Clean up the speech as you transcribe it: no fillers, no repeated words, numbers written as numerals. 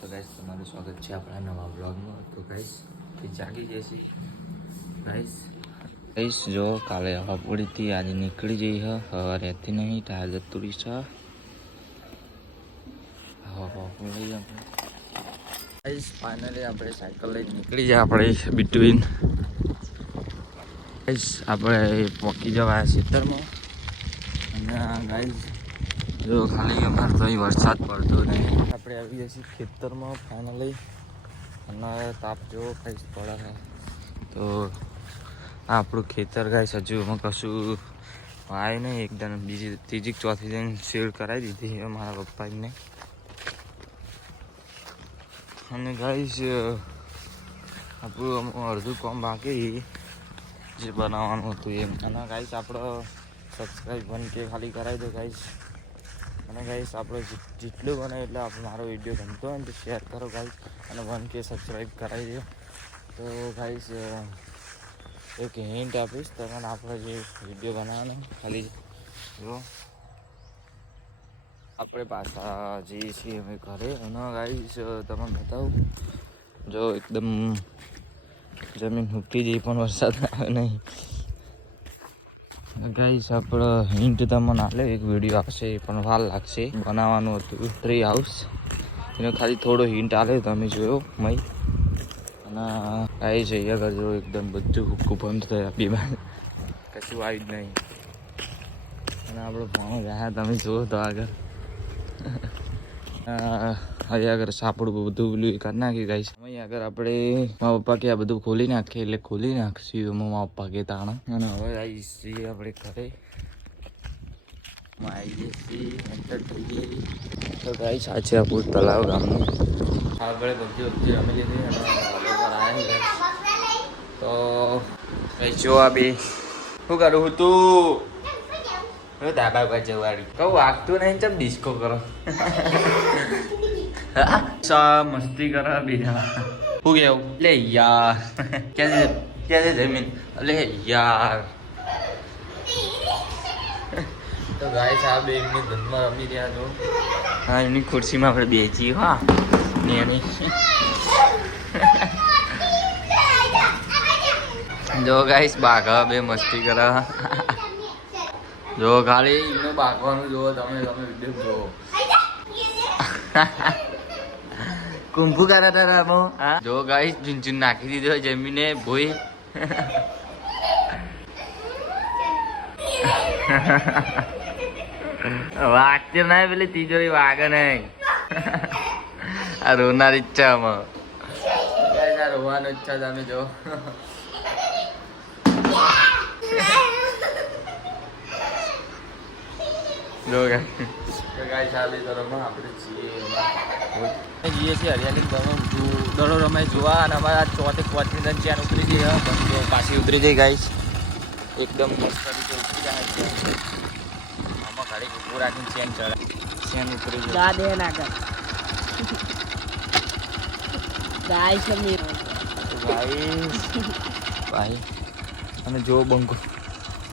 તો ગાઈસ તમારું સ્વાગત છે આપણા નવા વ્લોગમાં. તો ગાઈસ જાગી જશે ગાઈસ જો કાલે હવા પડી હતી, આજે નીકળી જઈ હવા રહેતી નહીં, ટાયર જતું રહી છે. હવા પડી આપણે ગાઈસ ફાઇનલી આપણે સાયકલ લઈને નીકળી જાય આપણે બિટવીન ગાઈસ આપણે પહોંચી જવાયા ખેતરમાં. અને ગાઈસ જો ખાલી અમારે તો વરસાદ પડતો નહીં, આપણે આવી જઈએ ખેતરમાં ફાઇનલી. અને તાપ જેવો કઈ પડે છે તો આપણું ખેતર ગાઈસ હજુ એમાં કશું વાય નહીં, એકદમ બીજી ત્રીજી ચોથી દિન શેડ કરાવી દીધી મારા પપ્પાને. અને ગાઈસ આપણું અડધું કામ બાકી જે બનાવવાનું હતું એમ. અને ગાઈસ આપણો સબસ્ક્રાઈબ 1K ખાલી કરાવી દો ગાઈસ. અને ગાઈસ આપણે જેટલું બને એટલે આપણે મારો વિડીયો ગમતો હોય ને તો શેર કરો ગાઈસ, અને 1K સબસ્ક્રાઈબ કરાવી દો. તો ગાઈસ એક હિન્ટ આપીશ તમને, આપણે જે વિડીયો બનાવવાનો ખાલી જો આપણે પાછા જઈએ છીએ અમે ઘરે. અને ગાઈસ તમને બતાવું જો એકદમ જમીન સૂકી જઈ પણ વરસાદ આવે નહીં. ગાઈસ આપણે હિન્ટ તમને આલે, એક વિડીયો આવશે પણ વાર લાગશે, બનાવવાનું હતું ટ્રી હાઉસ, એનો ખાલી થોડો હિન્ટ આલે તમે જોયો મય. અને ગાઈસ અહીંયા કરજો એકદમ બધું હુક્કું બંધ થયા, બીમાર કશું આવી જ નહીં. અને આપણો ભણો ગયા તમે જુઓ તો આગળ અહીંયા આગળ સાપડું બધું પેલું કરી નાખ્યું ગાઈસ. અહીંયા આગળ આપણે મારા પપ્પા કે આ બધું ખોલી નાખીએ એટલે ખોલી નાખશું એમાં મારા પપ્પા કે તાણા. અને હવે આવી છીએ આપણે ઘરે આવી જઈએ એન્ટર થઈ ગઈ. તો ગાઈસ આ છે આપણું તળાવ ગામનું. આગળ બધી રમી લીધી અને આવ્યા તો કઈ જો આ બે શું કરું હું તું ધાબા પર જવાડી કહું વાગતું નહીં, ચમ ડિસ્કો કરો મસ્તી કરો બીજા શું કેવું લે યાર ક્યાં જમીન લે યાર. તો ગાય સાહેબ એમની ધનમાં રમી રહ્યા છો. હા એમની ખુરશીમાં આપણે બેસી હા ને એની જો ગાઈસ બાઘા બે મસ્તી કરે. જો ખાલી એમનું બાગવાનું જુઓ તમે વિડીયો જુઓ. કુંભુ કરા તારા જો ગાઈસ ચૂન નાખી દીધો જમીને ભોઈ. વાગતી નહીં પેલી તિજોરી વાગે નહીં. આ રોનાર ઈચ્છામાં રોવાની ઈચ્છા તમે જો. આપણે જઈએ છીએ હરિયાળી દડો રમાય જોવા. અને અમારા ચોથે પાંચમી રન ચેન ઉતરી જઈ પાછી ઉતરી જઈ ગાઈશ એકદમ મસ્ત રીતે ઉતરી જાય છે. આમાં ઘડી ઉભું રાખીને ચેન ચડે ચેન ઉતરી જાય ભાઈ. અને જો બંકો